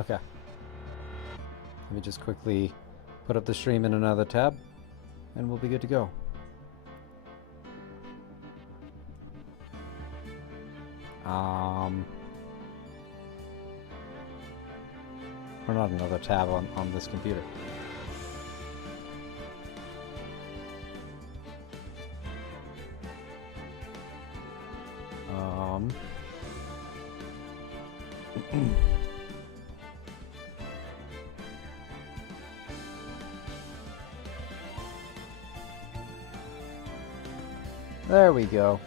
Okay. Let me just quickly put up the stream in another tab, and we'll be good to go. Or not another tab on this computer. There we go.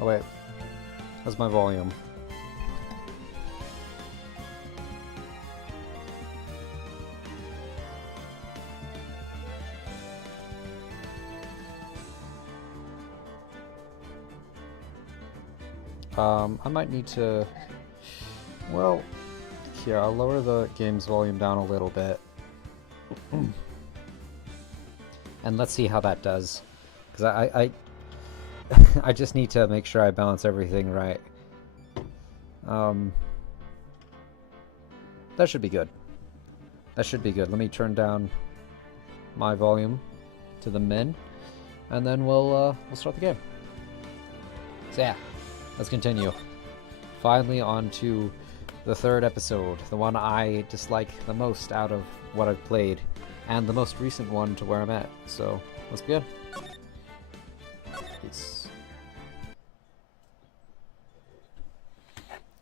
Oh wait, how's my volume? I might need to, well, here, I'll lower the game's volume down a little bit. And let's see how that does. Because I I just need to make sure I balance everything right. That should be good. That should be good. Let me turn down my volume to the min, and then we'll start the game. So yeah, let's continue. Finally on to the third episode, the one I dislike the most out of what I've played, and the most recent one to where I'm at. So let's begin. Peace.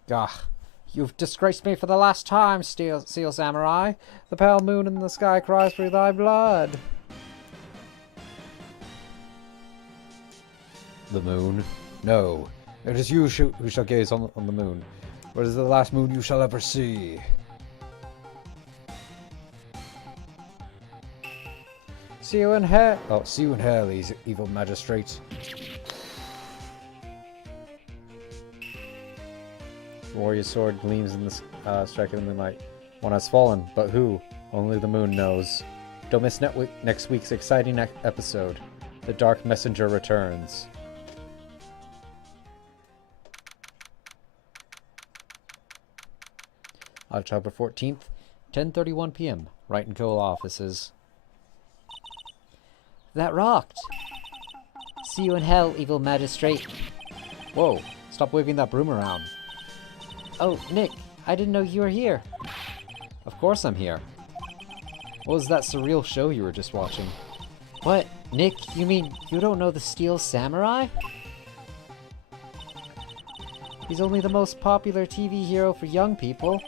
Gah. You've disgraced me for the last time, Seal Samurai. The pale moon in the sky cries for thy blood. The moon? No. It is you who shall gaze on the moon. For it is the last moon you shall ever see. See you in hell. Oh, see you in hell, evil magistrate. Warrior's sword gleams in the striking the moonlight. One has fallen, but who? Only the moon knows. Don't miss next week's exciting episode. The Dark Messenger returns. October 14th, 10:31 p.m. Wright & Co. offices. That rocked! See you in hell, evil magistrate. Whoa, stop waving that broom around. Oh, Nick, I didn't know you were here. Of course I'm here. What was that surreal show you were just watching? What? Nick, you mean you don't know the Steel Samurai? He's only the most popular TV hero for young people.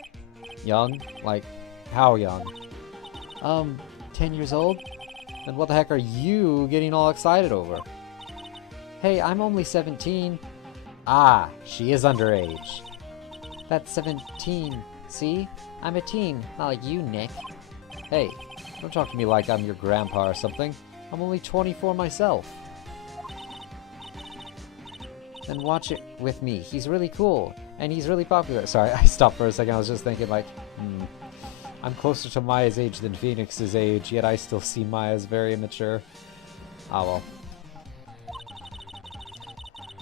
Young? Like, how young? 10 years old? Then what the heck are you getting all excited over? Hey, I'm only 17. Ah, she is underage. That's 17. See? I'm a teen, not like you, Nick. Hey, don't talk to me like I'm your grandpa or something. I'm only 24 myself. Then watch it with me. He's really cool, and he's really popular. Sorry, I stopped for a second. I was just thinking, like, I'm closer to Maya's age than Phoenix's age, yet I still see Maya as very immature. Ah, well.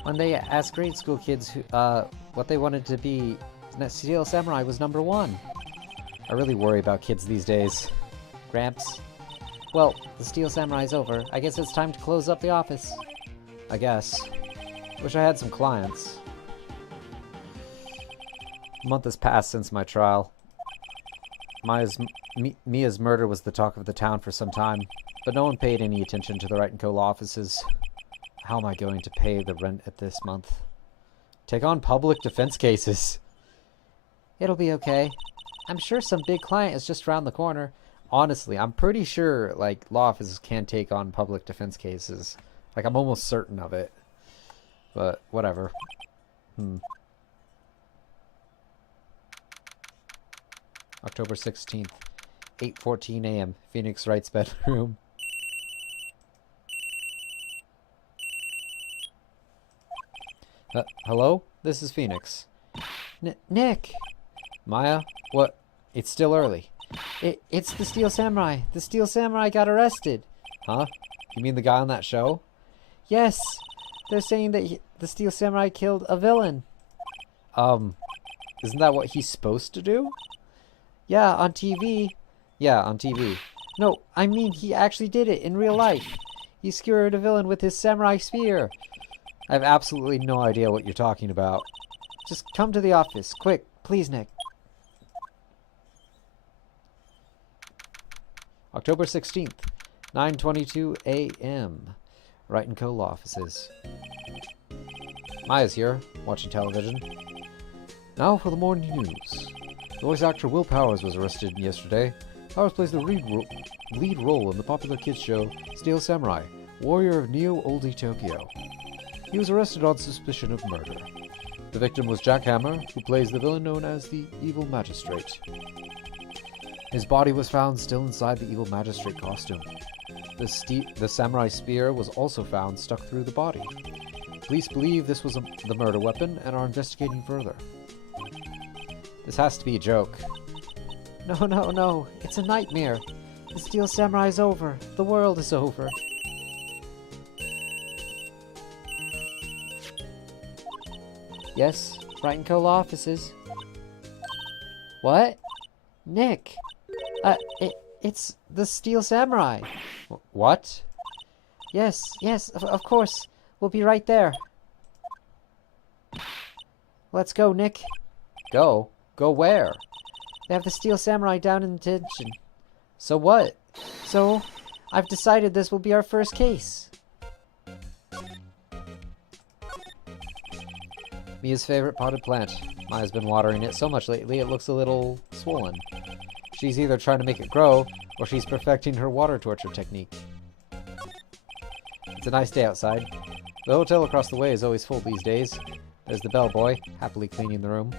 When they asked grade school kids who, what they wanted to be, Steel Samurai was #1. I really worry about kids these days. Gramps? Well, the Steel Samurai's over. I guess it's time to close up the office. I guess. Wish I had some clients. A month has passed since my trial. Mia's murder was the talk of the town for some time, but no one paid any attention to the Wright & Co. offices. How am I going to pay the rent at this month? Take on public defense cases. It'll be okay. I'm sure some big client is just around the corner. Honestly, I'm pretty sure, like, law offices can take on public defense cases. Like, I'm almost certain of it. But, whatever. October 16th, 8:14 a.m. Phoenix Wright's bedroom. Hello? This is Phoenix. Nick! Maya? What? It's still early. It's the Steel Samurai. The Steel Samurai got arrested. Huh? You mean the guy on that show? Yes! They're saying that the Steel Samurai killed a villain. Isn't that what he's supposed to do? Yeah, on TV. Yeah, on TV. No, I mean he actually did it in real life. He skewered a villain with his samurai spear. I have absolutely no idea what you're talking about. Just come to the office, quick, please, Nick. October 16th, 9:22 a.m. Wright & Co. law offices. Maya's here, watching television. Now for the morning news. Voice actor Will Powers was arrested yesterday. Powers plays the lead role in the popular kids show Steel Samurai, Warrior of Neo-Oldie Tokyo. He was arrested on suspicion of murder. The victim was Jack Hammer, who plays the villain known as the Evil Magistrate. His body was found still inside the Evil Magistrate costume. The samurai spear was also found stuck through the body. Police believe this was the murder weapon and are investigating further. This has to be a joke. No, no, no. It's a nightmare. The Steel Samurai is over. The world is over. Yes, Wright & Co. law offices. What? Nick. It's the Steel Samurai. What? Yes, of course. We'll be right there. Let's go, Nick. Go? Go where? They have the Steel Samurai down in detention. So what? So, I've decided this will be our first case. Mia's favorite potted plant. Maya's been watering it so much lately it looks a little swollen. She's either trying to make it grow, or she's perfecting her water torture technique. It's a nice day outside. The hotel across the way is always full these days. There's the bellboy, happily cleaning the room.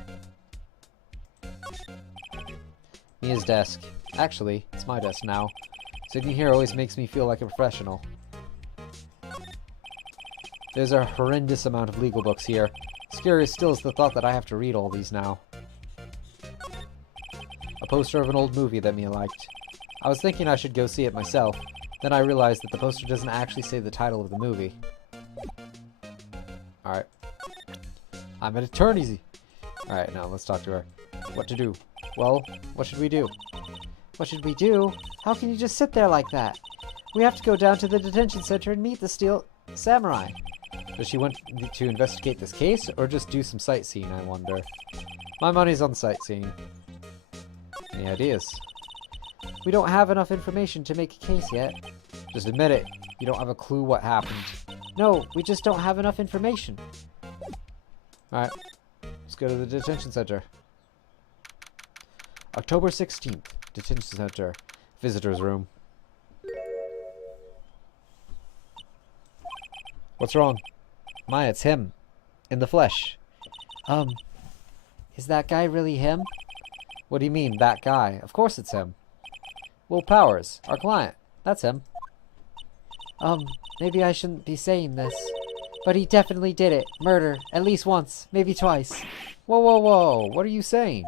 Mia's desk. Actually, it's my desk now. Sitting here always makes me feel like a professional. There's a horrendous amount of legal books here. Scarier still is the thought that I have to read all these now. A poster of an old movie that Mia liked. I was thinking I should go see it myself. Then I realized that the poster doesn't actually say the title of the movie. Alright. I'm an attorney. Alright, now let's talk to her. What to do? Well, what should we do? What should we do? How can you just sit there like that? We have to go down to the detention center and meet the Steel Samurai. Does she want to investigate this case, or just do some sightseeing, I wonder? My money's on sightseeing. Any ideas? We don't have enough information to make a case yet. Just admit it. You don't have a clue what happened. No, we just don't have enough information. Alright. Let's go to the detention center. October 16th. Detention center. Visitor's room. What's wrong? Maya, it's him. In the flesh. Is that guy really him? What do you mean, that guy? Of course it's him. Will Powers, our client. That's him. Maybe I shouldn't be saying this. But he definitely did it. Murder. At least once. Maybe twice. Whoa, whoa, whoa. What are you saying?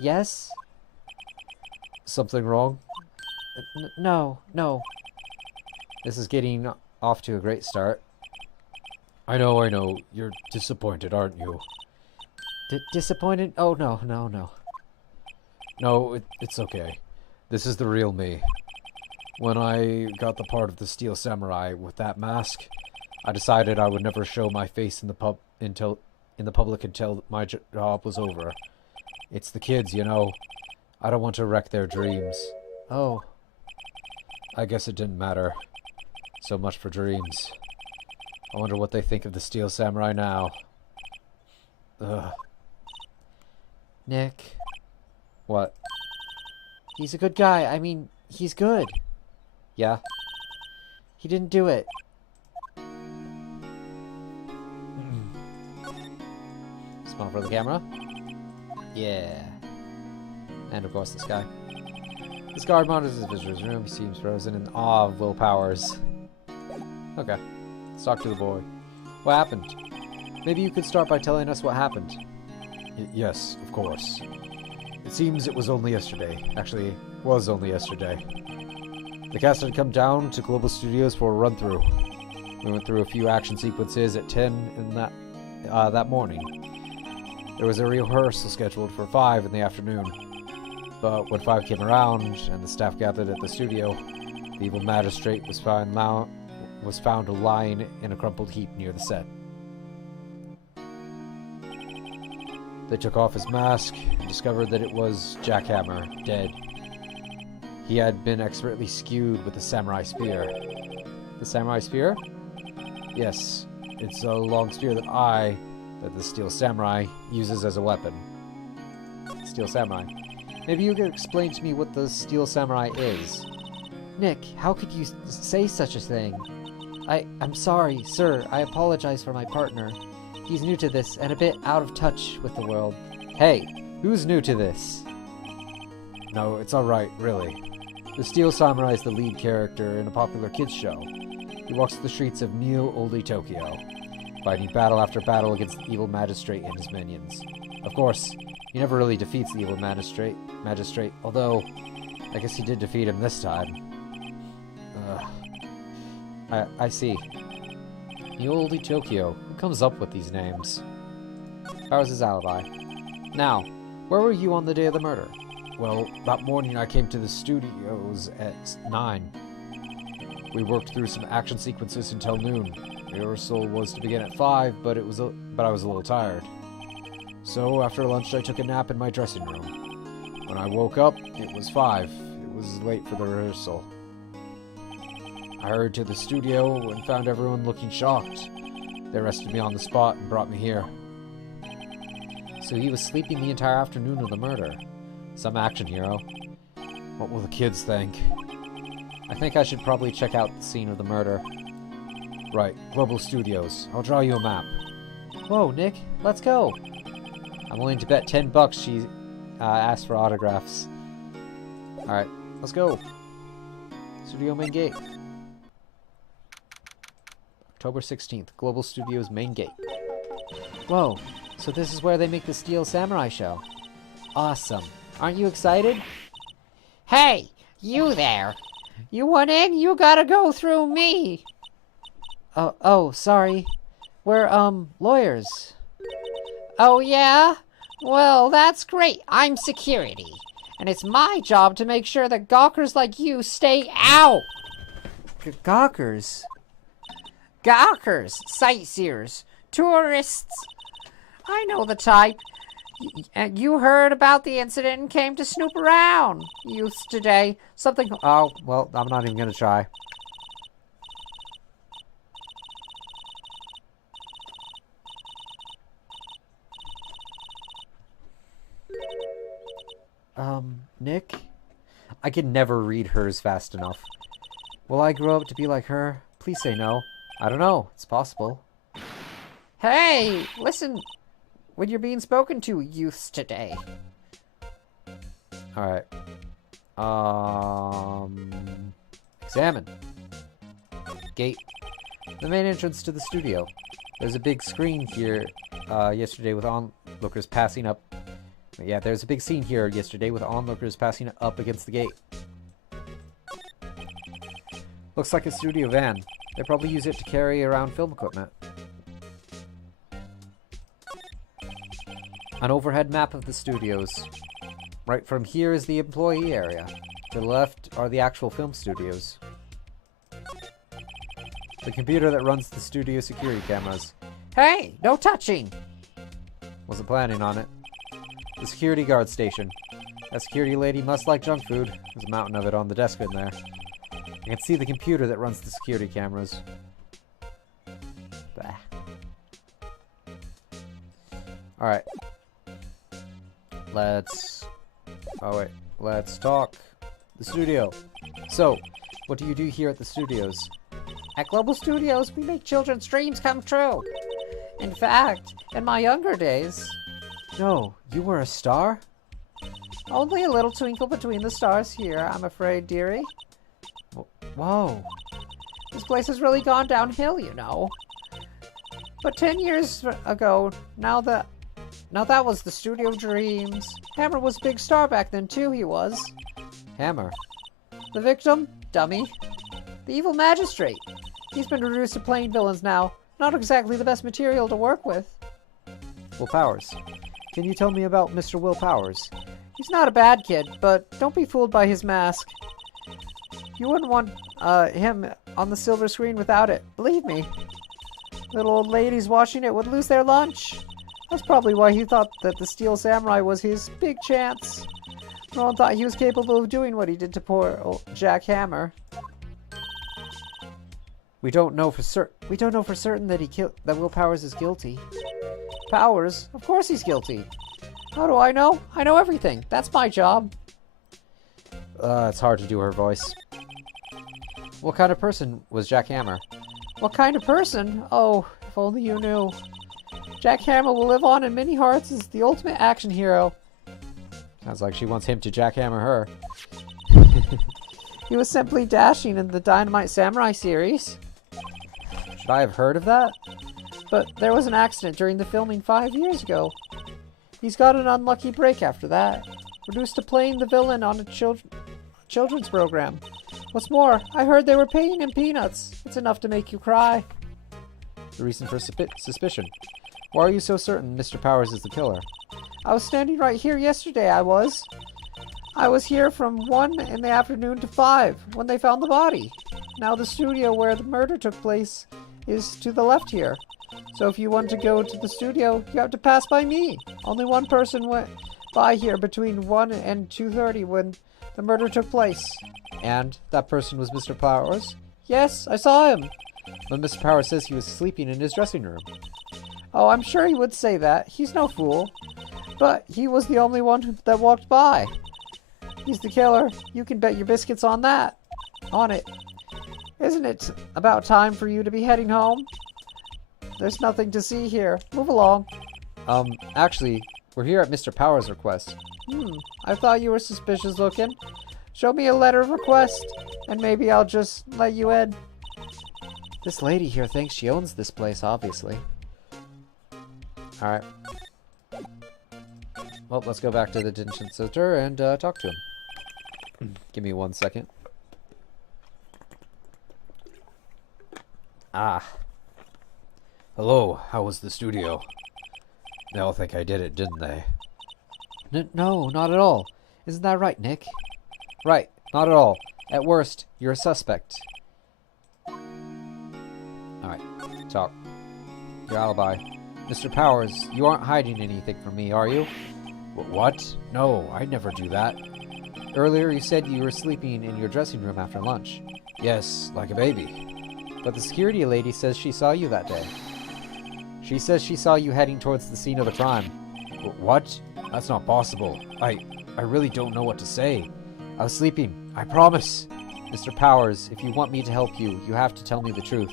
Yes? Something wrong? No. This is getting off to a great start. I know. You're disappointed, aren't you? Disappointed? Oh, no. No, it's okay. This is the real me. When I got the part of the Steel Samurai with that mask, I decided I would never show my face in the public until my job was over. It's the kids, you know. I don't want to wreck their dreams. Oh. I guess it didn't matter. So much for dreams. I wonder what they think of the Steel Samurai now. Ugh. Nick. What? He's a good guy. I mean, he's good. Yeah? He didn't do it. Smile for the camera. Yeah. And of course this guy. This guard monitors his visitor's room. He seems frozen in awe of Will Powers. Okay. Let's talk to the boy. What happened? Maybe you could start by telling us what happened. Yes, of course. It seems it was only yesterday. Actually, was only yesterday. The cast had come down to Global Studios for a run-through. We went through a few action sequences at 10 in that morning. There was a rehearsal scheduled for 5 in the afternoon. But when 5 came around and the staff gathered at the studio, the evil magistrate was found lying in a crumpled heap near the set. They took off his mask and discovered that it was Jackhammer, dead. He had been expertly skewed with the samurai spear. The samurai spear? Yes, it's a long spear that the Steel Samurai uses as a weapon. Steel Samurai. Maybe you could explain to me what the Steel Samurai is. Nick, how could you say such a thing? I'm sorry, sir. I apologize for my partner. He's new to this and a bit out of touch with the world. Hey, who's new to this? No, it's alright, really. The Steel Samurai is the lead character in a popular kids show. He walks the streets of New Oldie Tokyo, fighting battle after battle against the evil magistrate and his minions. Of course, he never really defeats the evil magistrate, although I guess he did defeat him this time. I see. New Oldie Tokyo. Who comes up with these names? How was his alibi? Now, where were you on the day of the murder? Well, that morning I came to the studios at 9. We worked through some action sequences until noon. Rehearsal was to begin at 5, but I was a little tired. So after lunch I took a nap in my dressing room. When I woke up, it was 5. It was late for the rehearsal. I hurried to the studio and found everyone looking shocked. They arrested me on the spot and brought me here. So he was sleeping the entire afternoon of the murder. Some action, hero. What will the kids think? I think I should probably check out the scene of the murder. Right, Global Studios. I'll draw you a map. Whoa, Nick, let's go. I'm willing to bet $10 she asked for autographs. Alright, let's go. Studio main gate. October 16th, Global Studios main gate. Whoa, so this is where they make the Steel Samurai show. Awesome. Aren't you excited? Hey, you there. You want in? You gotta go through me. Oh, sorry. We're, lawyers. Oh, yeah? Well, that's great. I'm security. And it's my job to make sure that gawkers like you stay out. Gawkers? Gawkers, sightseers, tourists. I know the type. You heard about the incident and came to snoop around. Youths today, something... Oh, well, I'm not even gonna try. Nick? I can never read hers fast enough. Will I grow up to be like her? Please say no. I don't know. It's possible. Hey, listen when you're being spoken to, youths today. Alright. Examine. Gate. The main entrance to the studio. There's a big screen here yesterday with onlookers passing up. Yeah, there's a big scene here yesterday with onlookers passing up against the gate. Looks like a studio van. They probably use it to carry around film equipment. An overhead map of the studios. Right from here is the employee area. To the left are the actual film studios. The computer that runs the studio security cameras. Hey, no touching! Wasn't planning on it. The security guard station. That security lady must like junk food. There's a mountain of it on the desk in there. I can see the computer that runs the security cameras. Bah. Alright. Let's talk. The studio. So, what do you do here at the studios? At Global Studios, we make children's dreams come true. In fact, in my younger days... No, you were a star? Only a little twinkle between the stars here, I'm afraid, dearie. Whoa. This place has really gone downhill, you know. But 10 years ago, now that was the studio dreams. Hammer was a big star back then, too, he was. Hammer. The victim? Dummy. The evil magistrate. He's been reduced to plain villains now. Not exactly the best material to work with. Well, Powers. Can you tell me about Mr. Will Powers? He's not a bad kid, but don't be fooled by his mask. You wouldn't want him on the silver screen without it, believe me. Little old ladies watching it would lose their lunch. That's probably why he thought that the Steel Samurai was his big chance. No one thought he was capable of doing what he did to poor old Jack Hammer. We don't know for certain that Will Powers is guilty. Powers? Of course he's guilty. How do I know? I know everything. That's my job. It's hard to do her voice. What kind of person was Jack Hammer? What kind of person? Oh, if only you knew. Jack Hammer will live on in many hearts as the ultimate action hero. Sounds like she wants him to jackhammer her. He was simply dashing in the Dynamite Samurai series. Should I have heard of that? But there was an accident during the filming 5 years ago. He's got an unlucky break after that. Reduced to playing the villain on a children's program. What's more, I heard they were paying him peanuts. It's enough to make you cry. The reason for suspicion. Why are you so certain Mr. Powers is the killer? I was standing right here yesterday, I was here from 1 in the afternoon to 5 when they found the body. Now the studio where the murder took place is to the left here. So if you want to go to the studio, you have to pass by me. Only one person went by here between 1 and 2:30 when the murder took place. And that person was Mr. Powers? Yes, I saw him. But Mr. Powers says he was sleeping in his dressing room. Oh, I'm sure he would say that. He's no fool. But he was the only one that walked by. He's the killer. You can bet your biscuits on that. On it. Isn't it about time for you to be heading home? There's nothing to see here. Move along. Actually, we're here at Mr. Powers' request. I thought you were suspicious looking. Show me a letter of request, and maybe I'll just let you in. This lady here thinks she owns this place, obviously. Alright. Well, let's go back to the detention center and talk to him. Give me 1 second. Hello, how was the studio? They all think I did it, didn't they? No, not at all. Isn't that right, Nick? Right, not at all. At worst, you're a suspect. Alright, talk. Your alibi. Mr. Powers, you aren't hiding anything from me, are you? What? No, I'd never do that. Earlier you said you were sleeping in your dressing room after lunch. Yes, like a baby. But the security lady says she saw you that day. She says she saw you heading towards the scene of the crime. What? That's not possible. I really don't know what to say. I was sleeping, I promise. Mr. Powers, if you want me to help you, you have to tell me the truth.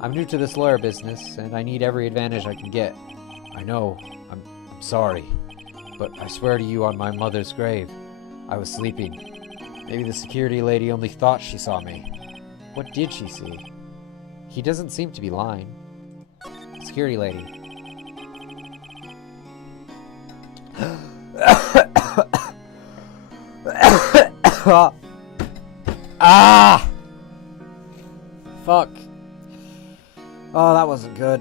I'm new to this lawyer business, and I need every advantage I can get. I know. I'm sorry. But I swear to you on my mother's grave, I was sleeping. Maybe the security lady only thought she saw me. What did she see? He doesn't seem to be lying. Security lady. Fuck. Oh, that wasn't good.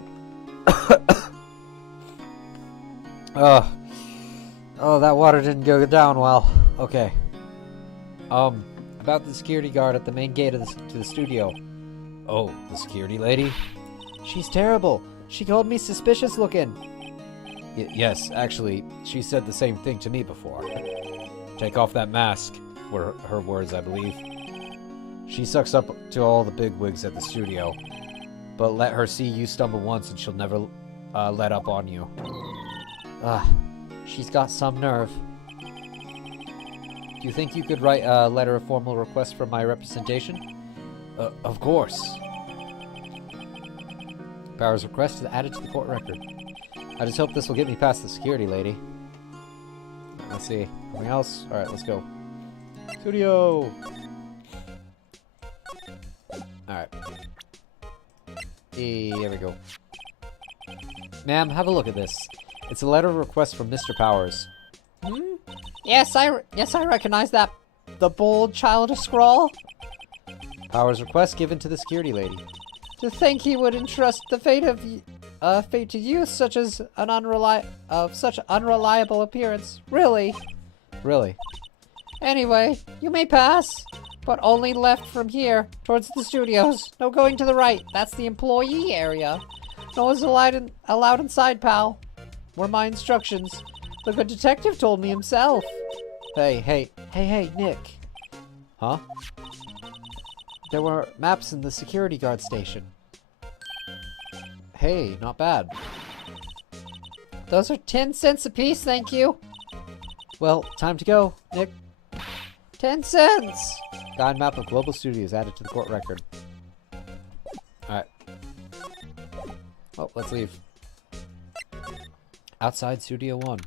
Oh, that water didn't go down well. Okay. About the security guard at the main gate of to the studio. Oh, the security lady? She's terrible. She called me suspicious looking. Yes, actually, she said the same thing to me before. Take off that mask, were her words, I believe. She sucks up to all the bigwigs at the studio. But let her see you stumble once and she'll never let up on you. She's got some nerve. Do you think you could write a letter of formal request for my representation? Of course. Powers' request is added to the court record. I just hope this will get me past the security lady. Let's see. Anything else? Alright, let's go. Studio! Alright. Here we go. Ma'am, have a look at this. It's a letter of request from Mr. Powers. Yes, I recognize that. The bold, childish scrawl. Powers' request given to the security lady. To think he would entrust the fate of A fate to youth such as such unreliable appearance. Really? Really? Anyway, you may pass, but only left from here, towards the studios. No going to the right. That's the employee area. No one's allowed inside, pal. Were my instructions. The good detective told me himself. Hey, Nick. Huh? There were maps in the security guard station. Hey, not bad. Those are 10 cents apiece, thank you. Well, time to go, Nick. 10 cents! Guide map of Global Studios added to the court record. Alright. Oh, let's leave. Outside Studio 1.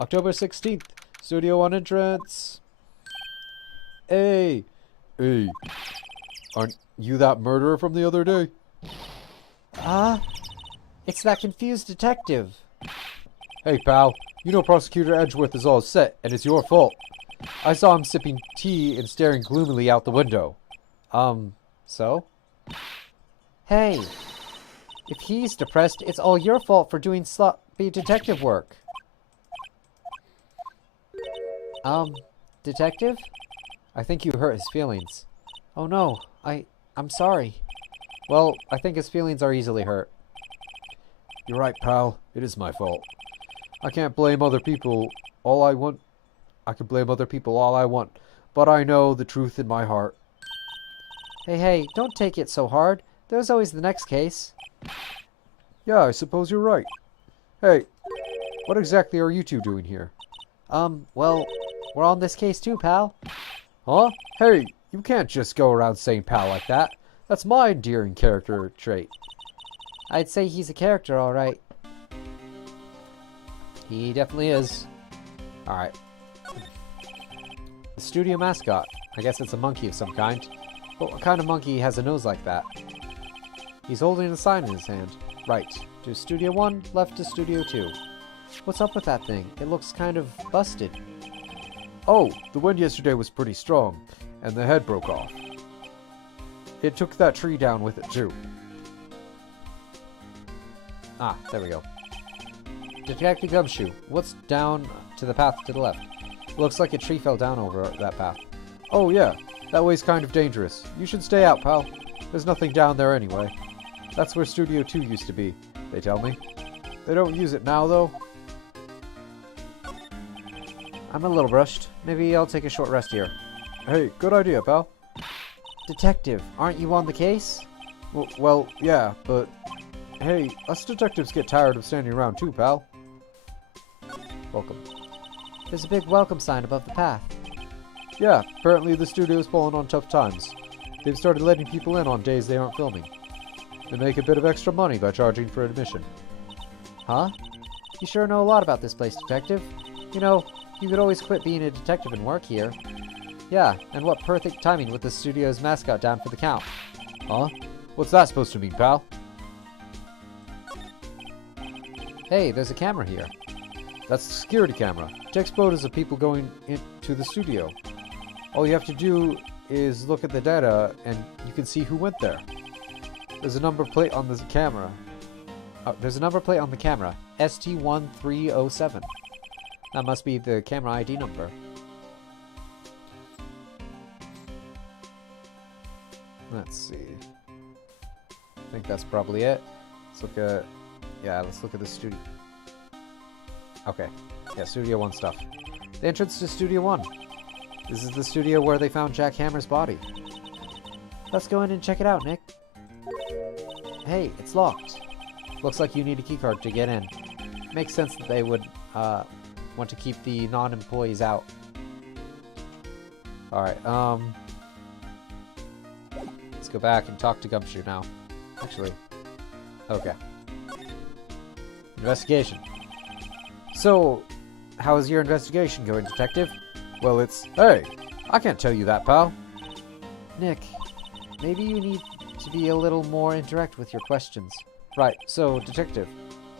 October 16th. Studio 1 entrance. Hey! Aren't you that murderer from the other day? It's that confused detective. Hey, pal. You know Prosecutor Edgeworth is all set, and it's your fault. I saw him sipping tea and staring gloomily out the window. So? Hey, if he's depressed, it's all your fault for doing sloppy detective work. Detective? I think you hurt his feelings. Oh no, I'm sorry. Well, I think his feelings are easily hurt. You're right, pal. It is my fault. I can't blame other people all I want. I can blame other people all I want, but I know the truth in my heart. Hey, don't take it so hard. There's always the next case. Yeah, I suppose you're right. Hey, what exactly are you two doing here? Well, we're on this case too, pal. Huh? Hey, you can't just go around saying pal like that. That's my endearing character trait. I'd say he's a character, alright. He definitely is. Alright. The studio mascot. I guess it's a monkey of some kind. But what kind of monkey has a nose like that? He's holding a sign in his hand. Right. To Studio 1, left to Studio 2. What's up with that thing? It looks kind of busted. Oh, the wind yesterday was pretty strong, and the head broke off. It took that tree down with it, too. Ah, there we go. Detective Gumshoe, what's down to the path to the left? Looks like a tree fell down over that path. Oh yeah, that way's kind of dangerous. You should stay out, pal. There's nothing down there anyway. That's where Studio 2 used to be, they tell me. They don't use it now, though. I'm a little brushed. Maybe I'll take a short rest here. Hey, good idea, pal. Detective, aren't you on the case? Well, yeah, but... Hey, us detectives get tired of standing around too, pal. Welcome. There's a big welcome sign above the path. Yeah, apparently the studio's fallen on tough times. They've started letting people in on days they aren't filming. They make a bit of extra money by charging for admission. Huh? You sure know a lot about this place, detective. You know, you could always quit being a detective and work here. Yeah, and what perfect timing with the studio's mascot down for the count. Huh? What's that supposed to mean, pal? Hey, there's a camera here. That's the security camera. It takes photos of people going into the studio. All you have to do is look at the data and you can see who went there. There's a number plate on the camera. There's a number plate on the camera. ST1307. That must be the camera ID number. Let's see. I think that's probably it. Let's look at... Yeah, let's look at the studio. Okay. Yeah, Studio 1 stuff. The entrance to Studio 1. This is the studio where they found Jack Hammer's body. Let's go in and check it out, Nick. Hey, it's locked. Looks like you need a keycard to get in. Makes sense that they would want to keep the non-employees out. Alright, let's go back and talk to Gumshoe now. Actually, okay. Investigation. So, how is your investigation going, detective? Well, it's... Hey! I can't tell you that, pal. Nick, maybe you need to be a little more indirect with your questions. Right, so, detective,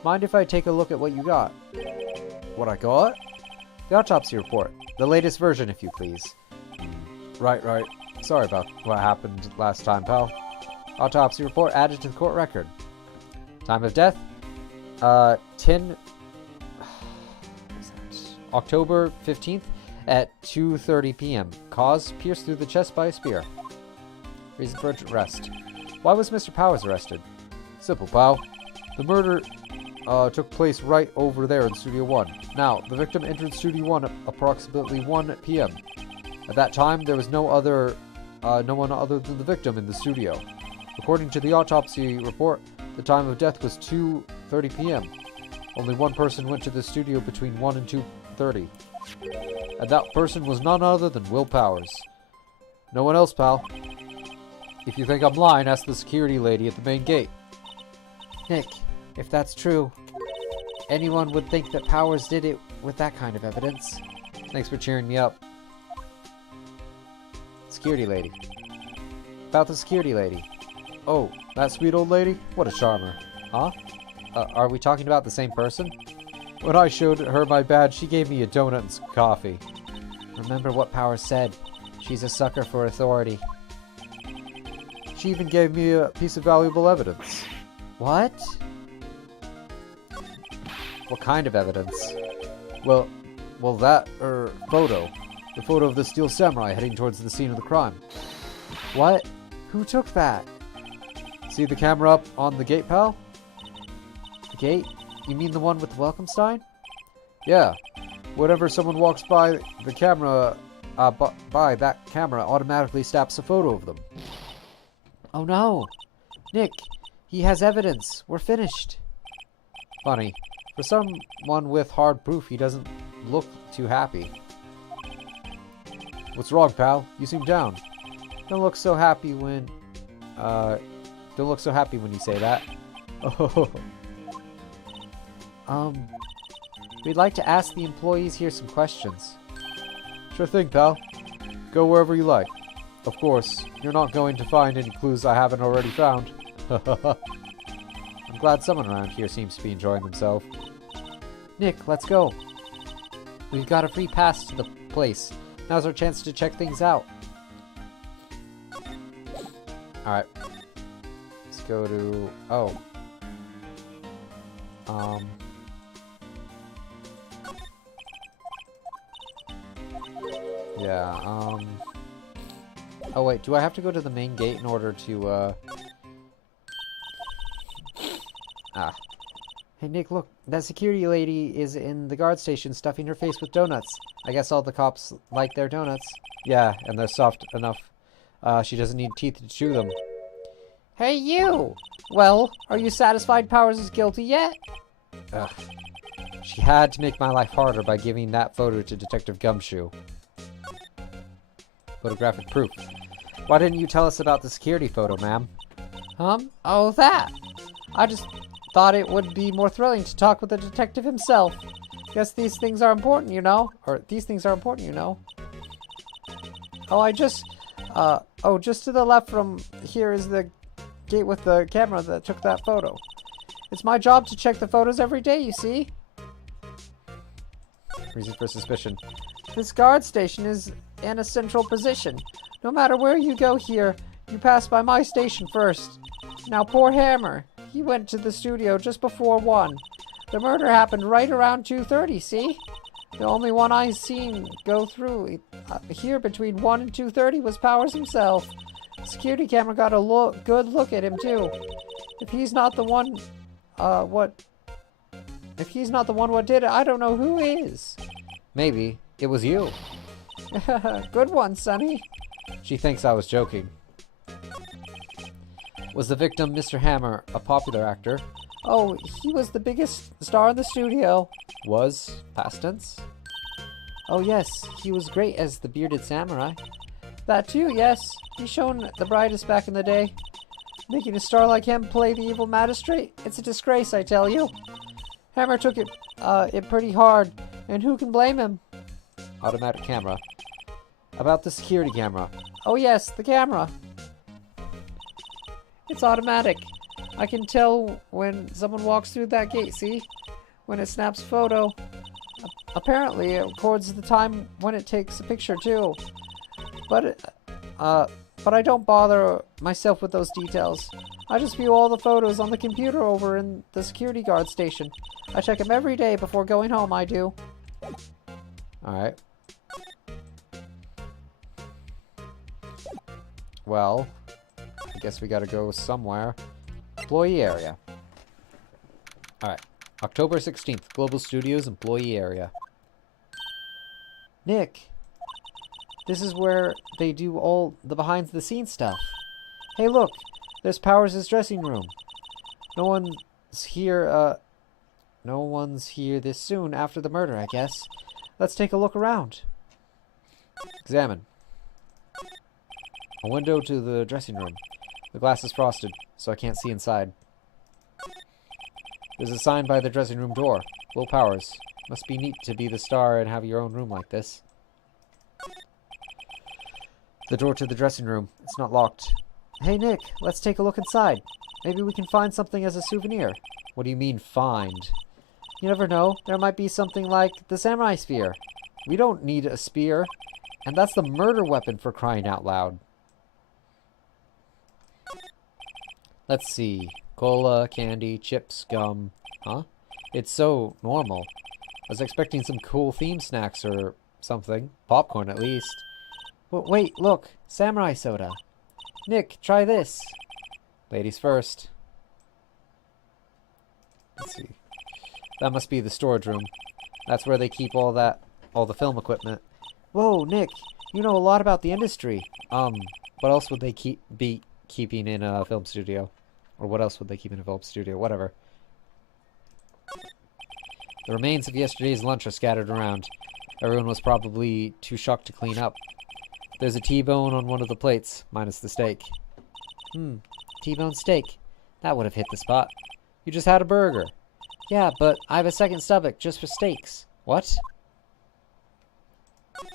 mind if I take a look at what you got? What I got? The autopsy report. The latest version, if you please. Right. Sorry about what happened last time, pal. Autopsy report added to the court record. Time of death? 10... October 15th at 2:30 p.m. Cause, pierced through the chest by a spear. Reason for arrest. Why was Mr. Powers arrested? Simple, pal. The murder took place right over there in Studio 1. Now, the victim entered Studio 1 at approximately 1 p.m. At that time, there was no one other than the victim in the studio. According to the autopsy report, the time of death was 2:30 p.m. Only one person went to the studio between 1 and 2:30. And that person was none other than Will Powers. No one else, pal. If you think I'm lying, ask the security lady at the main gate. Nick, if that's true, anyone would think that Powers did it with that kind of evidence. Thanks for cheering me up. Security lady. About the security lady. Oh, that sweet old lady? What a charmer. Huh? Are we talking about the same person? When I showed her my badge, she gave me a donut and some coffee. Remember what Powers said. She's a sucker for authority. She even gave me a piece of valuable evidence. What? What kind of evidence? Well, that, photo. The photo of the Steel Samurai heading towards the scene of the crime. What? Who took that? See the camera up on the gate, pal? The gate? You mean the one with the welcome sign? Yeah. Whenever someone walks by the camera, by that camera automatically snaps a photo of them. Oh no! Nick, he has evidence. We're finished. Funny. For someone with hard proof, he doesn't look too happy. What's wrong, pal? You seem down. Don't look so happy when... Don't look so happy when you say that. Oh. We'd like to ask the employees here some questions. Sure thing, pal. Go wherever you like. Of course, you're not going to find any clues I haven't already found. I'm glad someone around here seems to be enjoying themselves. Nick, let's go. We've got a free pass to the place. Now's our chance to check things out. Alright. Let's go to... Oh. Yeah, Oh wait, do I have to go to the main gate in order to, Hey Nick, look. That security lady is in the guard station stuffing her face with donuts. I guess all the cops like their donuts. Yeah, and they're soft enough. She doesn't need teeth to chew them. Hey, you! Well, are you satisfied Powers is guilty yet? Ugh. She had to make my life harder by giving that photo to Detective Gumshoe. Photographic proof. Why didn't you tell us about the security photo, ma'am? Oh, that. I just thought it would be more thrilling to talk with the detective himself. Guess these things are important, you know? Or these things are important, you know? Oh, just to the left from here is the gate with the camera that took that photo. It's my job to check the photos every day, you see? Reason for suspicion. This guard station is in a central position. No matter where you go here, you pass by my station first. Now, poor Hammer. He went to the studio just before 1. The murder happened right around 2:30, see? The only one I seen go through here between 1 and 2:30 was Powers himself. The security camera got a good look at him, too. If he's not the one, what did it, I don't know who is. Maybe it was you. Good one, Sonny. She thinks I was joking. Was the victim Mr. Hammer a popular actor? Oh, he was the biggest star in the studio. Was? Past tense? Oh yes, he was great as the bearded samurai. That too, yes. He shone the brightest back in the day. Making a star like him play the evil magistrate? It's a disgrace, I tell you. Hammer took it pretty hard, and who can blame him? Automatic camera. About the security camera. Oh yes, the camera. It's automatic. I can tell when someone walks through that gate, see? When it snaps a photo. Apparently, it records the time when it takes a picture, too. But but I don't bother myself with those details. I just view all the photos on the computer over in the security guard station. I check them every day before going home, I do. Alright. Well, I guess we gotta go somewhere. Employee area. Alright. October 16th, Global Studios Employee Area. Nick, this is where they do all the behind-the-scenes stuff. Hey, look, there's Powers' dressing room. No one's here this soon after the murder, I guess. Let's take a look around. Examine. A window to the dressing room. The glass is frosted, so I can't see inside. There's a sign by the dressing room door. Will Powers. Must be neat to be the star and have your own room like this. The door to the dressing room. It's not locked. Hey, Nick, let's take a look inside. Maybe we can find something as a souvenir. What do you mean, find? You never know. There might be something like the samurai spear. We don't need a spear. And that's the murder weapon, for crying out loud. Let's see. Cola, candy, chips, gum. Huh? It's so normal. I was expecting some cool theme snacks or something. Popcorn, at least. But wait, look. Samurai soda. Nick, try this. Ladies first. Let's see. That must be the storage room. That's where they keep all the film equipment. Whoa, Nick. You know a lot about the industry. What else would they be keeping in a film studio? Or what else would they keep in a film studio? Whatever. The remains of yesterday's lunch are scattered around. Everyone was probably too shocked to clean up. There's a T-bone on one of the plates, minus the steak. T-bone steak. That would have hit the spot. You just had a burger. Yeah, but I have a second stomach just for steaks. What?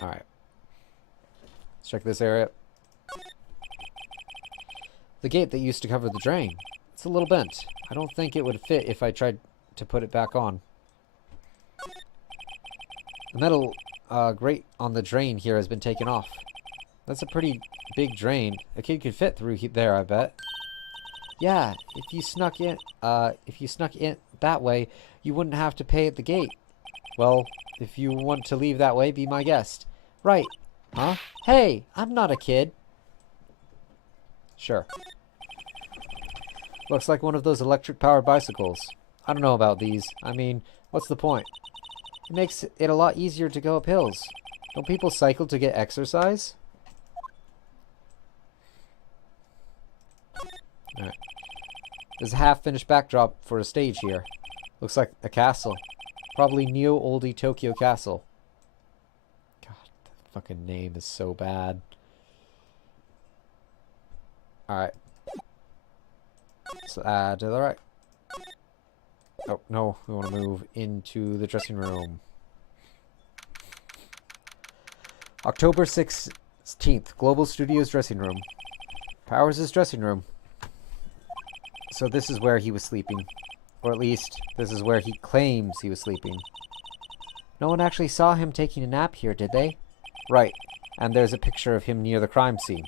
Alright. Let's check this area. The gate that used to cover the drain. It's a little bent. I don't think it would fit if I tried to put it back on. The metal grate on the drain here has been taken off. That's a pretty big drain. A kid could fit through there, I bet. Yeah, if you snuck in that way, you wouldn't have to pay at the gate. Well, if you want to leave that way, be my guest. Right. Huh? Hey, I'm not a kid. Sure. Looks like one of those electric-powered bicycles. I don't know about these. I mean, what's the point? It makes it a lot easier to go up hills. Don't people cycle to get exercise? Alright. There's a half-finished backdrop for a stage here. Looks like a castle. Probably Neo-Oldie Tokyo Castle. God, the fucking name is so bad. Alright. So, to the right. Oh, no. We want to move into the dressing room. October 16th. Global Studios dressing room. Powers' dressing room. So this is where he was sleeping. Or at least, this is where he claims he was sleeping. No one actually saw him taking a nap here, did they? Right. And there's a picture of him near the crime scene.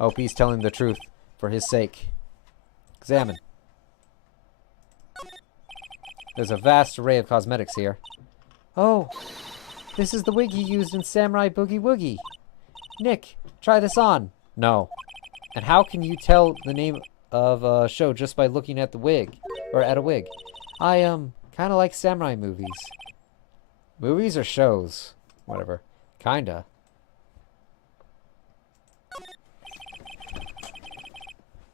I hope he's telling the truth, for his sake. Examine. There's a vast array of cosmetics here. Oh, this is the wig he used in Samurai Boogie Woogie. Nick, try this on. No. And how can you tell the name of a show just by looking at the wig? Or at a wig? I, kind of like samurai movies. Movies or shows? Whatever. Kinda.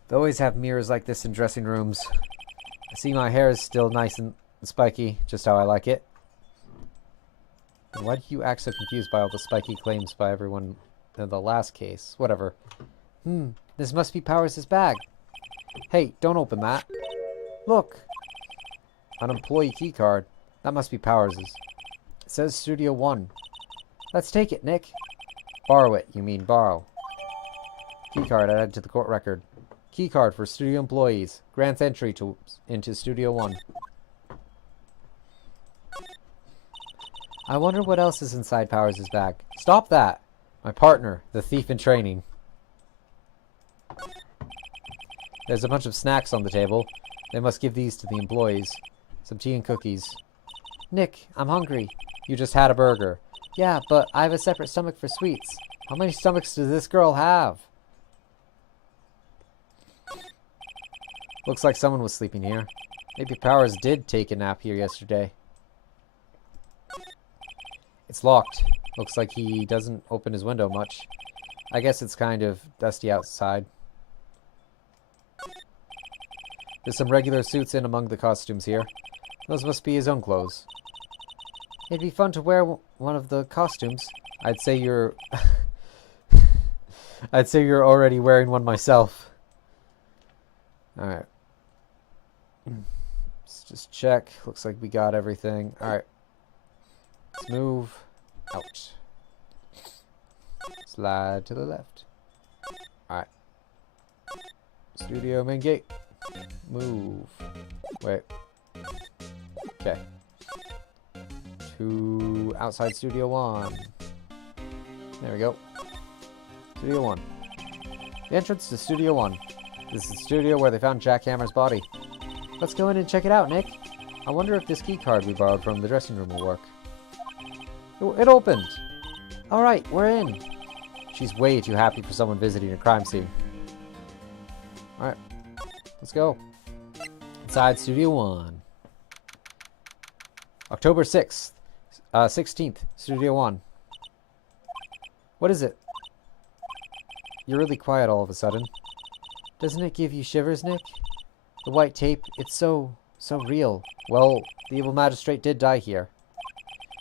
They always have mirrors like this in dressing rooms. I see my hair is still nice and spiky, just how I like it. And why do you act so confused by all the spiky claims by everyone in the last case? Whatever. This must be Powers' bag. Hey, don't open that. Look. An employee key card. That must be Powers'. It says Studio 1. Let's take it, Nick. Borrow it, you mean borrow. Key card added to the court record. Key card for studio employees. Grants entry into Studio 1. I wonder what else is inside Powers' bag. Stop that! My partner, the thief in training. There's a bunch of snacks on the table. They must give these to the employees. Some tea and cookies. Nick, I'm hungry. You just had a burger. Yeah, but I have a separate stomach for sweets. How many stomachs does this girl have? Looks like someone was sleeping here. Maybe Powers did take a nap here yesterday. It's locked. Looks like he doesn't open his window much. I guess it's kind of dusty outside. There's some regular suits in among the costumes here. Those must be his own clothes. It'd be fun to wear one of the costumes. I'd say you're... I'd say you're already wearing one myself. Alright. Let's just check. Looks like we got everything. Alright. Let's move out. Slide to the left. Alright. Studio main gate. Move. Wait. Okay. To outside Studio 1. There we go. Studio 1. The entrance to Studio 1. This is the studio where they found Jack Hammer's body. Let's go in and check it out, Nick. I wonder if this key card we borrowed from the dressing room will work. It opened! Alright, we're in. She's way too happy for someone visiting a crime scene. Alright. Let's go. Inside Studio 1. October 6th. 16th. Studio 1. What is it? You're really quiet all of a sudden. Doesn't it give you shivers, Nick? The white tape, it's so real. Well, the evil magistrate did die here.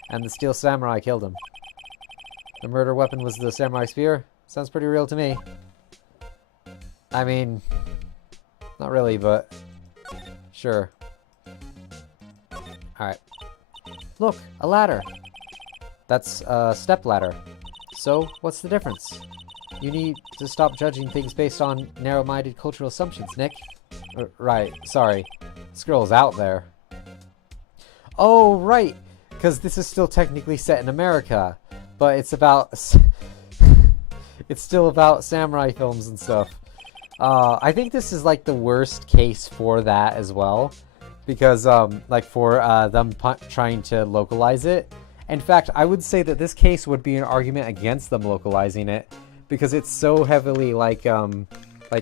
And the steel samurai killed him. The murder weapon was the samurai spear. Sounds pretty real to me. I mean, not really, but sure. Alright. Look, a ladder. That's a step ladder. So, what's the difference? You need to stop judging things based on narrow-minded cultural assumptions, Nick. Right, sorry. This girl's out there. Oh, right! Because this is still technically set in America. But it's about... it's still about samurai films and stuff. I think this is like the worst case for that as well. Because, like, for them trying to localize it. In fact, I would say that this case would be an argument against them localizing it. Because it's so heavily, like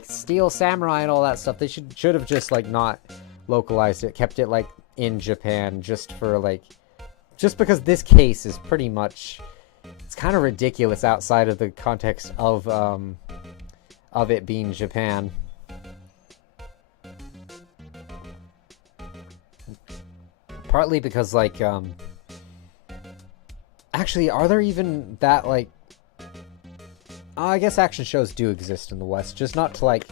Steel Samurai and all that stuff. They should have just, like, not localized it. Kept it, like, in Japan just for, like... Just because this case is pretty much... It's kind of ridiculous outside of the context of it being Japan. Partly because, like, actually, are there even that, like... I guess action shows do exist in the West, just not to, like,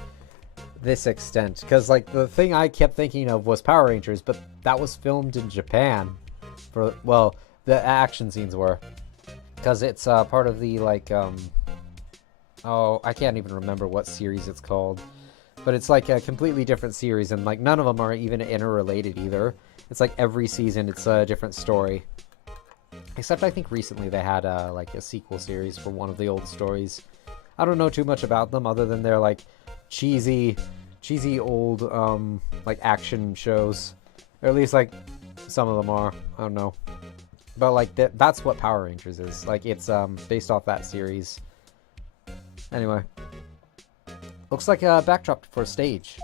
this extent. Because, like, the thing I kept thinking of was Power Rangers, but that was filmed in Japan. For, well, the action scenes were. Because it's part of the, like, oh, I can't even remember what series it's called. But it's, like, a completely different series, and, like, none of them are even interrelated either. It's, like, every season it's a different story. Except I think recently they had, like, a sequel series for one of the old stories. I don't know too much about them other than they're, like, cheesy old, like, action shows. Or at least, like, some of them are. I don't know. But, like, that's what Power Rangers is. Like, it's, based off that series. Anyway. Looks like a backdrop for a stage.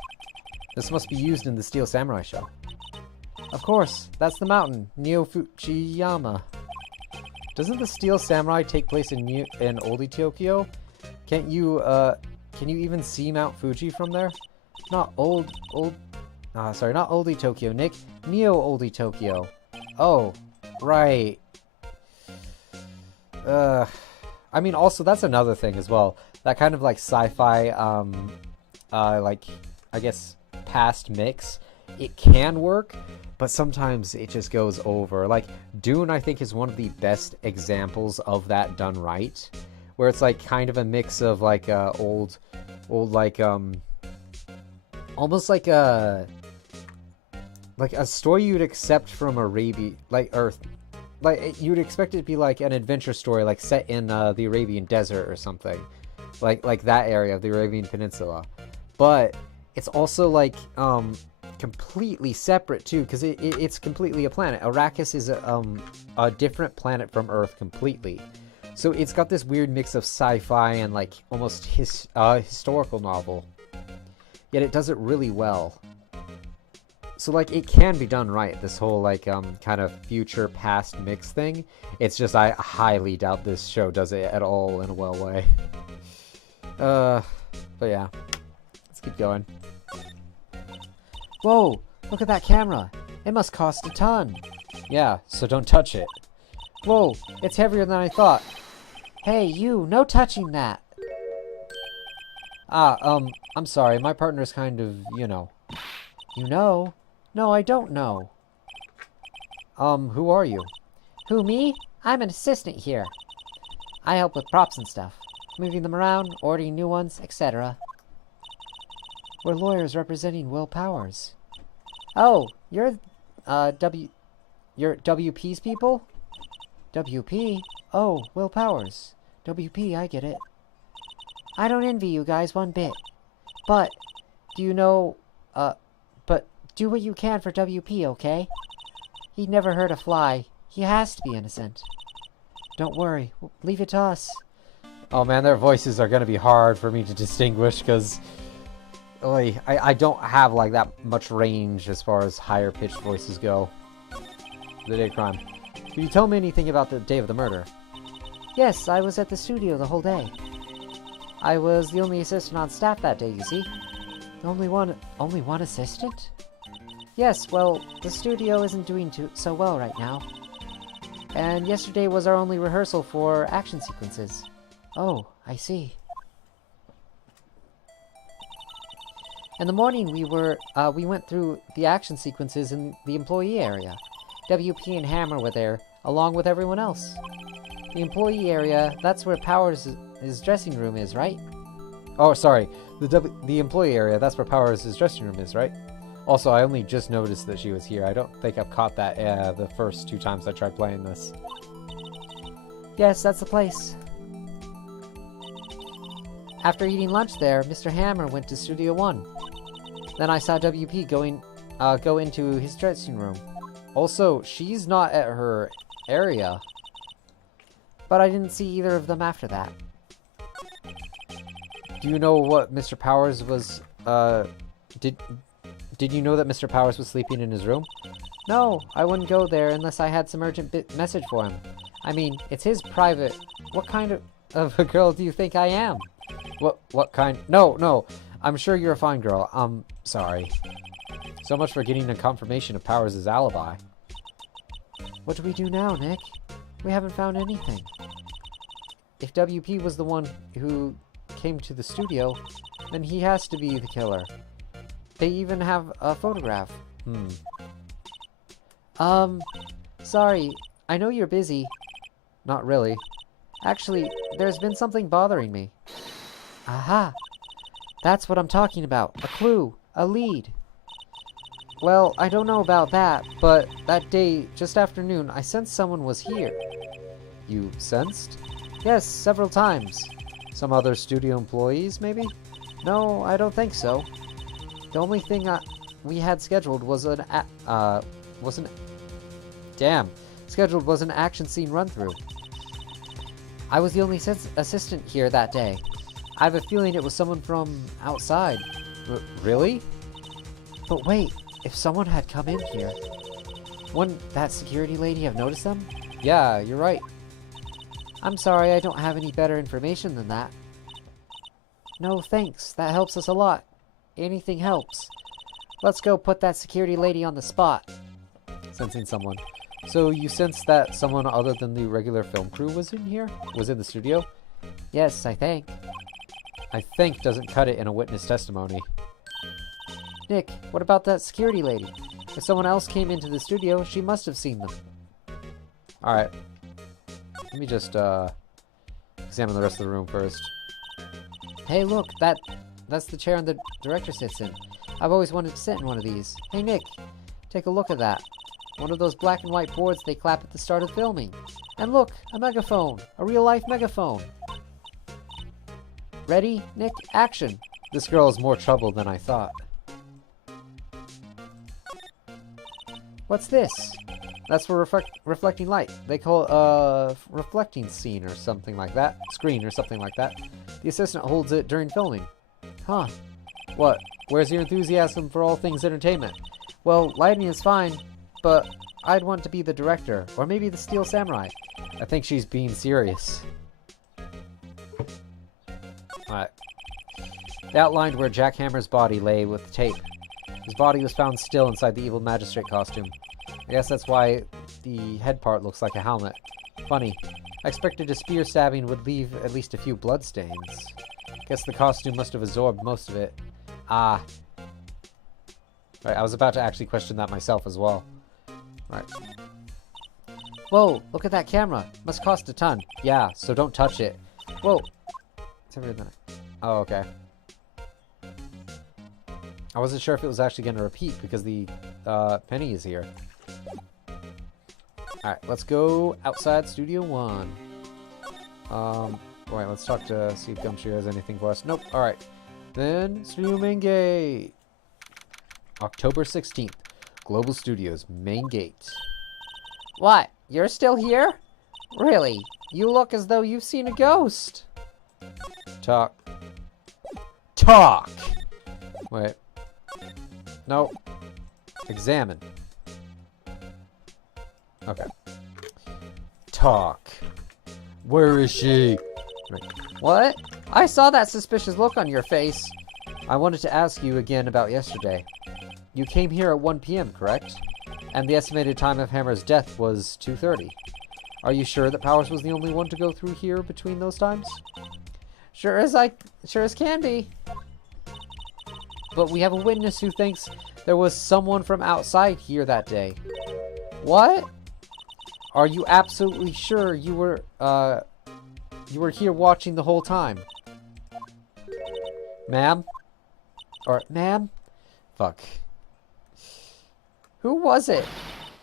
This must be used in the Steel Samurai show. Of course, that's the mountain, Neo Fujiyama. Doesn't the Steel Samurai take place in Oldie Tokyo? Can you even see Mount Fuji from there? Not sorry, not Oldie Tokyo, Nick. Neo Oldie Tokyo. Oh, right. I mean, also, that's another thing as well. That kind of, like, sci-fi, like, I guess, past mix. It can work, but sometimes it just goes over. Like, Dune, I think, is one of the best examples of that done right. Where it's, like, kind of a mix of, like, old, like, almost like a story you'd accept from Arabia, like, Earth. Like, you'd expect it to be, like, an adventure story, like, set in, the Arabian desert or something. Like that area of the Arabian Peninsula. But it's also like completely separate too, because it's completely a planet. Arrakis is a different planet from Earth completely. So it's got this weird mix of sci-fi and like almost historical novel. Yet it does it really well. So like it can be done right, this whole like kind of future past mix thing. It's just I highly doubt this show does it at all in a well way. But yeah. Let's keep going. Whoa, look at that camera. It must cost a ton. Yeah, so don't touch it. Whoa, it's heavier than I thought. Hey, you, no touching that. I'm sorry, my partner's kind of, you know. You know? No, I don't know. Who are you? Who, me? I'm an assistant here. I help with props and stuff. Moving them around, ordering new ones, etc. We're lawyers representing Will Powers. Oh, you're WP's people? WP? Oh, Will Powers. WP, I get it. I don't envy you guys one bit. But, do you know, but do what you can for WP, okay? He'd never hurt a fly. He has to be innocent. Don't worry, leave it to us. Oh man, their voices are gonna be hard for me to distinguish, because I don't have like that much range as far as higher pitched voices go. The day of crime. Can you tell me anything about the day of the murder? Yes, I was at the studio the whole day. I was the only assistant on staff that day, you see. Only one assistant? Yes, well, the studio isn't doing so well right now. And yesterday was our only rehearsal for action sequences. Oh, I see. In the morning we went through the action sequences in the employee area. WP and Hammer were there, along with everyone else. The employee area, that's where Powers' dressing room is, right? Oh, sorry. The employee area, that's where Powers' dressing room is, right? Also, I only just noticed that she was here. I don't think I've caught that the first 2 times I tried playing this. Yes, that's the place. After eating lunch there, Mr. Hammer went to Studio 1. Then I saw WP go into his dressing room. Also, she's not at her area. But I didn't see either of them after that. Do you know what Mr. Powers was, Did you know that Mr. Powers was sleeping in his room? No, I wouldn't go there unless I had some urgent message for him. I mean, it's his private... What kind of a girl do you think I am? What kind? No. I'm sure you're a fine girl. Sorry. So much for getting a confirmation of Powers' alibi. What do we do now, Nick? We haven't found anything. If WP was the one who came to the studio, then he has to be the killer. They even have a photograph. Sorry. I know you're busy. Not really. Actually, there's been something bothering me. Aha! That's what I'm talking about. A clue. A lead. Well, I don't know about that, but that day, just after noon, I sensed someone was here. You sensed? Yes, several times. Some other studio employees, maybe? No, I don't think so. The only thing we had scheduled was an action scene run-through. I was the only assistant here that day. I have a feeling it was someone from outside. Really? But wait, if someone had come in here, wouldn't that security lady have noticed them? Yeah, you're right. I'm sorry, I don't have any better information than that. No, thanks. That helps us a lot. Anything helps. Let's go put that security lady on the spot. Sensing someone. So you sensed that someone other than the regular film crew was in here? Was in the studio? Yes, I think. I think doesn't cut it in a witness testimony. Nick, what about that security lady? If someone else came into the studio, she must have seen them. Alright. Let me just, examine the rest of the room first. Hey, look, that's the chair the director sits in. I've always wanted to sit in one of these. Hey, Nick, take a look at that. One of those black and white boards they clap at the start of filming. And look, a megaphone. A real-life megaphone. Ready, Nick? Action. This girl is more trouble than I thought. What's this? That's for reflecting light. They call it reflecting scene or something like that. Screen or something like that. The assistant holds it during filming. Huh. What? Where's your enthusiasm for all things entertainment? Well, lighting is fine, but I'd want to be the director, or maybe the Steel Samurai. I think she's being serious. Alright. They outlined where Jack Hammer's body lay with tape. His body was found still inside the evil magistrate costume. I guess that's why the head part looks like a helmet. Funny. I expected a spear stabbing would leave at least a few bloodstains. Guess the costume must have absorbed most of it. Ah. Right, I was about to actually question that myself as well. Right. Whoa, look at that camera. Must cost a ton. Yeah, so don't touch it. Whoa. It's every minute. Oh, okay. I wasn't sure if it was actually going to repeat because the penny is here. Alright, let's go outside Studio 1. Wait, let's talk to see if Gumshoe has anything for us. Nope, alright. Then, Studio Main Gate. October 16th. Global Studios, Main Gate. What? You're still here? Really? You look as though you've seen a ghost. Talk. Talk! Wait. No. Examine. Okay. Talk. Where is she? Right. What? I saw that suspicious look on your face. I wanted to ask you again about yesterday. You came here at 1 p.m., correct? And the estimated time of Hammer's death was 2:30. Are you sure that Powers was the only one to go through here between those times? Sure as can be. But we have a witness who thinks there was someone from outside here that day. What? Are you absolutely sure you were here watching the whole time? Ma'am? Or, ma'am? Fuck. Who was it?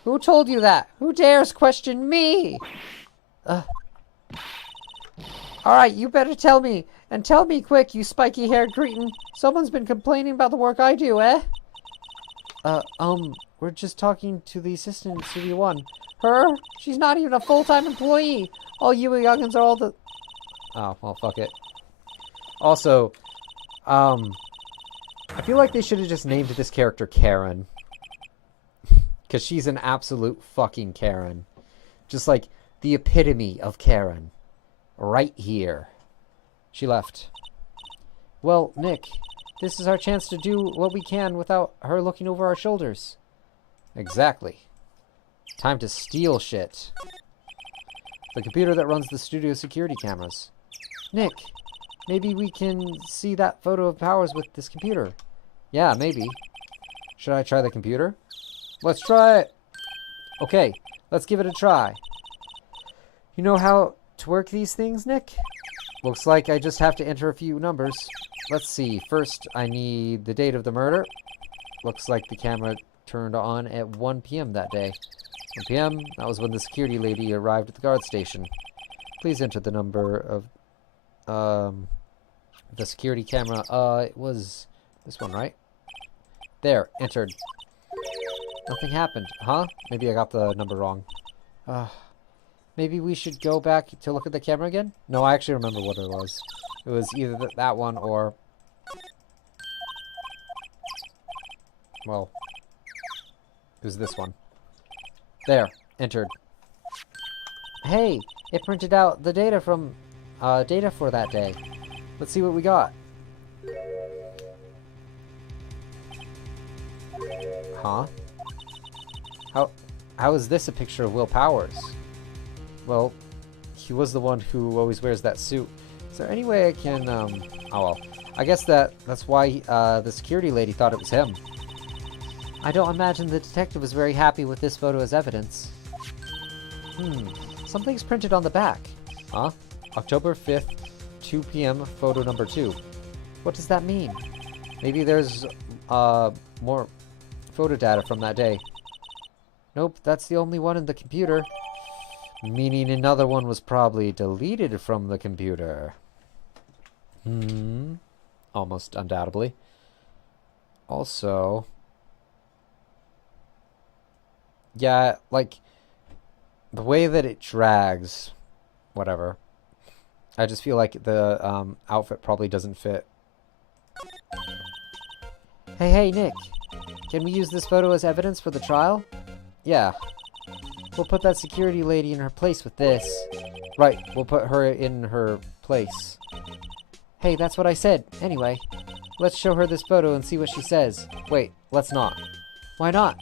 Who told you that? Who dares question me? Alright, you better tell me. And tell me quick, you spiky-haired cretin. Someone's been complaining about the work I do, eh? We're just talking to the assistant in Studio 1. Her? She's not even a full-time employee. All you youngins are all the... Oh, well, fuck it. Also, I feel like they should have just named this character Karen. Because she's an absolute fucking Karen. Just like the epitome of Karen. Right here. She left. Well, Nick, this is our chance to do what we can without her looking over our shoulders. Exactly. Time to steal shit. The computer that runs the studio security cameras. Nick, maybe we can see that photo of Powers with this computer. Yeah, maybe. Should I try the computer? Let's try it. Okay, let's give it a try. You know how to work these things, Nick? Looks like I just have to enter a few numbers. Let's see. First, I need the date of the murder. Looks like the camera turned on at 1 p.m. that day. 1 p.m., that was when the security lady arrived at the guard station. Please enter the number of, the security camera. It was this one, right? There, entered. Nothing happened. Huh? Maybe I got the number wrong. Maybe we should go back to look at the camera again? No, I actually remember what it was. It was either that one or... Well... It was this one. There. Entered. Hey! It printed out the data from... data for that day. Let's see what we got. Huh? How is this a picture of Will Powers? Well, he was the one who always wears that suit. Is there any way I can, oh well. I guess that's why, the security lady thought it was him. I don't imagine the detective was very happy with this photo as evidence. Something's printed on the back. Huh? October 5th, 2 p.m., photo number 2. What does that mean? Maybe there's, more photo data from that day. Nope, that's the only one in the computer. Meaning another one was probably deleted from the computer. Almost undoubtedly. Also, yeah, like, the way that it drags, whatever. I just feel like the outfit probably doesn't fit. Hey, Nick. Can we use this photo as evidence for the trial? Yeah, We'll put that security lady in her place with this. right. We'll put her in her place. Hey, that's what I said. Anyway, let's show her this photo and see what she says. Wait, let's not. Why not?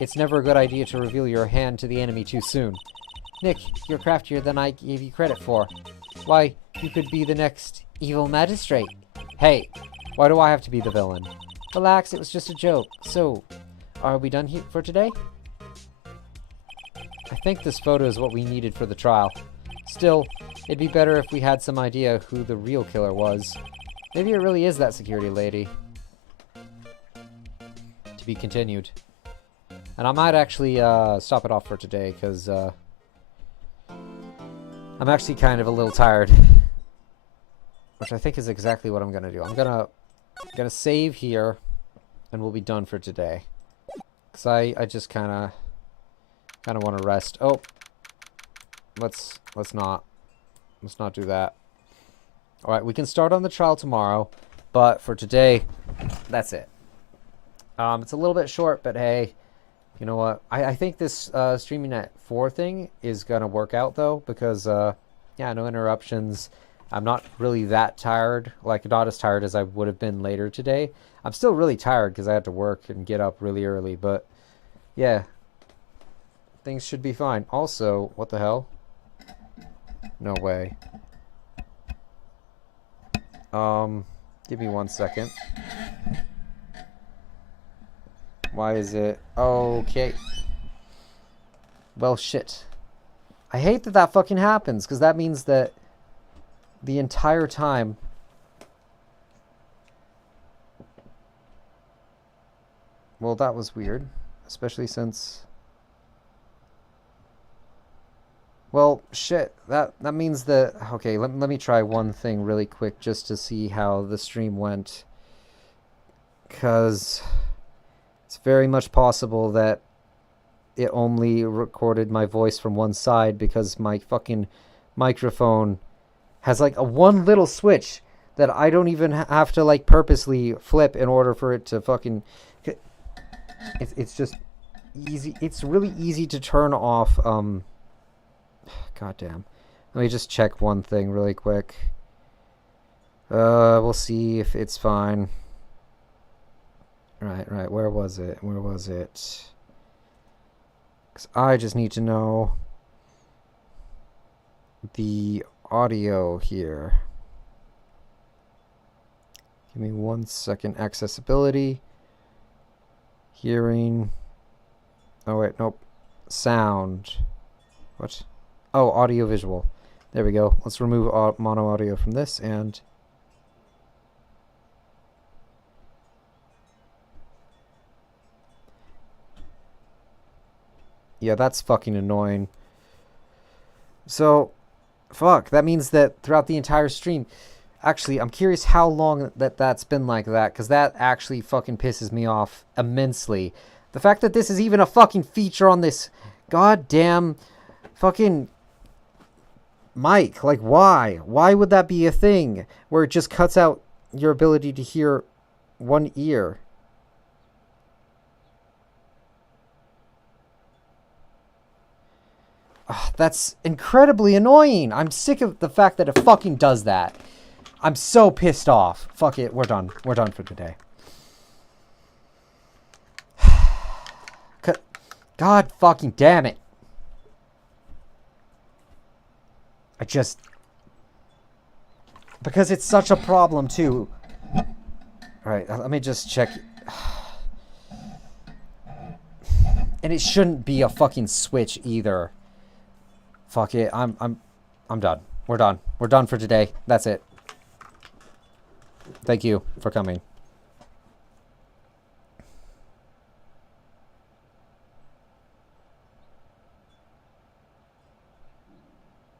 It's never a good idea to reveal your hand to the enemy too soon. Nick, you're craftier than I gave you credit for. Why? You could be the next evil magistrate. Hey, why do I have to be the villain? Relax, it was just a joke. So, are we done here for today? I think this photo is what we needed for the trial. Still, it'd be better if we had some idea who the real killer was. Maybe it really is that security lady. To be continued. And I might actually stop it off for today, because I'm actually kind of a little tired. Which I think is exactly what I'm going to do. I'm gonna save here, and we'll be done for today. Because I just kind of want to rest. Oh, let's not do that. All right, we can start on the trial tomorrow, but for today, that's it. It's a little bit short, but hey, you know what? I think this streaming at 4 thing is gonna work out though, because yeah, no interruptions. I'm not really that tired, like not as tired as I would have been later today. I'm still really tired because I had to work and get up really early, but yeah, things should be fine. Also, what the hell? No way. Give me 1 second. Why is it? Okay. Well, shit. I hate that that fucking happens, because that means that the entire time... Well, that was weird. Especially since... Well, shit. That means that... Okay, let me try one thing really quick just to see how the stream went. Because... it's very much possible that it only recorded my voice from one side because my fucking microphone has like a one little switch that I don't even have to like purposely flip in order for it to fucking... It's just easy. It's really easy to turn off. Goddamn. Let me just check one thing really quick. We'll see if it's fine. Right. Where was it? Because I just need to know the audio here. Give me 1 second. Accessibility. Hearing. Oh, wait, nope. Sound. What? Oh, audio visual. There we go. Let's remove mono audio from this and... yeah, that's fucking annoying. So, fuck. That means that throughout the entire stream... Actually, I'm curious how long that's been like that, because that actually fucking pisses me off immensely. The fact that this is even a fucking feature on this goddamn fucking mic. Like, why? Why would that be a thing where it just cuts out your ability to hear one ear? That's incredibly annoying. I'm sick of the fact that it fucking does that. I'm so pissed off. Fuck it. We're done. We're done for today. God fucking damn it. I just... because it's such a problem too. Alright, let me just check. And it shouldn't be a fucking switch either. Fuck it. I'm done. We're done. We're done for today. That's it. Thank you for coming.